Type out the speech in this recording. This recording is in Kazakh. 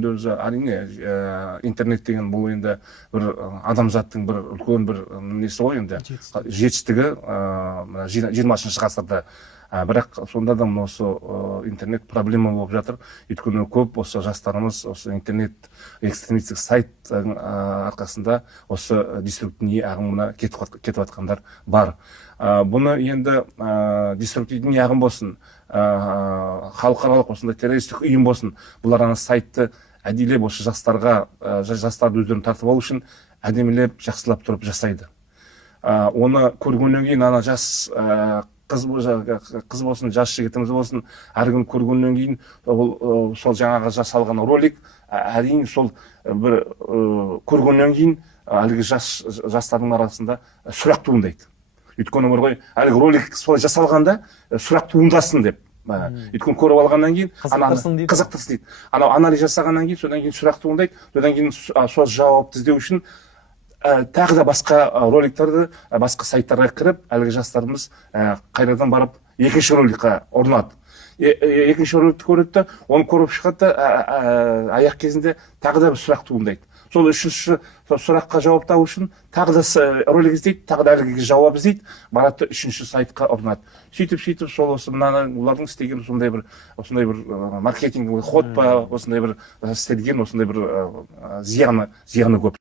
енді өзі әрине интернет деген бұл енді бір адамзаттың бір үлкен бір несі ғой енді жетістігі 20 ғасырда. Бірақ сонда да осы интернет проблема болып жатыр. Өйткені көп осы жастарымыз осы интернет экстремистік сайт арқасында осы деструктивный ағымына кетіп жатқандар бар. Бұны енді деструктивный ағым болсын, халықаралық осындай террористік ұйым болсын, бұлар ана сайтты әдейілеп осы жастарды өздерін тартып алу үшін әдемілеп, жақсылап тұрып жасайды. Оны көргеннен кейін ана жас қыз болсын, жас жігітіміз болсын, әркім көргеннен кейін сол жаңағы жасалған ролик әрине сол бір көргеннен кейін әлгі жастардың арасында сұрақ туындайды. Өйткені бір ғой әлгі ролик солай жасалғанда сұрақ туындасын деп. Өйткені көріп алғаннан кейін қызықтырсын дейді. Анау анализ жасағаннан кейін содан кейін сұрақ туындайды. Содан кейін сол жауапты іздеу үшін тағы да басқа роликтарды, басқа сайттарға кіріп, әлгі жастарымыз қайрадан барып екінші роликқа ұрынады. Екінші роликті көреді, оны көріп шығады, аяқ кезінде тағы да бір сұрақ туындайды. Сол үшінші сұраққа жауап табу үшін тағы да ролик іздейді, тағы да әлгіге жауап іздейді, барады үшінші сайтқа ұрынады. Сөйтіп сол осы олардың істеген осындай бір маркетинговый ход па, осындай бір істелген осындай бір зияны көп.